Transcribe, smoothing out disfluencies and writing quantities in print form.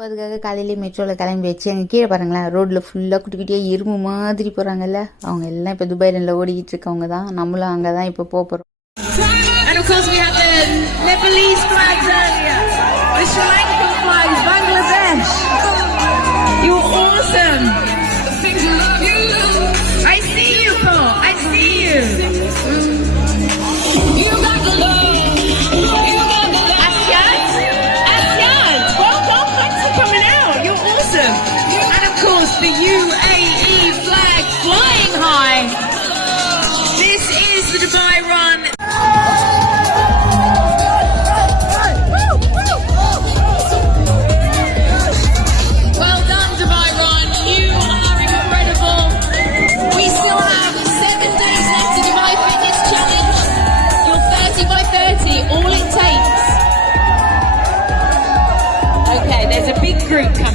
இப்போ அதுக்காக காலையிலேயே மெட்ரோவில் கிளம்பி வச்சு அங்கே கீழே பாருங்களேன், ரோட்டில் ஃபுல்லாக குட்டி குட்டியாக இரும்பு மாதிரி போகிறாங்கல்ல, அவங்க எல்லாம் இப்போ துபாய் ரன்ல ஓடிக்கிட்டு இருக்கவங்க தான். நம்மளும் அங்கே தான் இப்போ போக போகிறோம். And of course we have the Nepalese flags earlier, the Sri Lankan flags, Bangladesh. You're awesome. I see you, Paul. I see you. You got the love. You got the love. Asyad. Asyad. Well done. Thanks for coming out. You're awesome. And of course the UAE flag flying high. This is the Dubai Run. Well done, Dubai Run. You are incredible. We still have 7 days left to Dubai Fitness Challenge. You're 30 by 30, all it takes. Okay, there's a big group coming.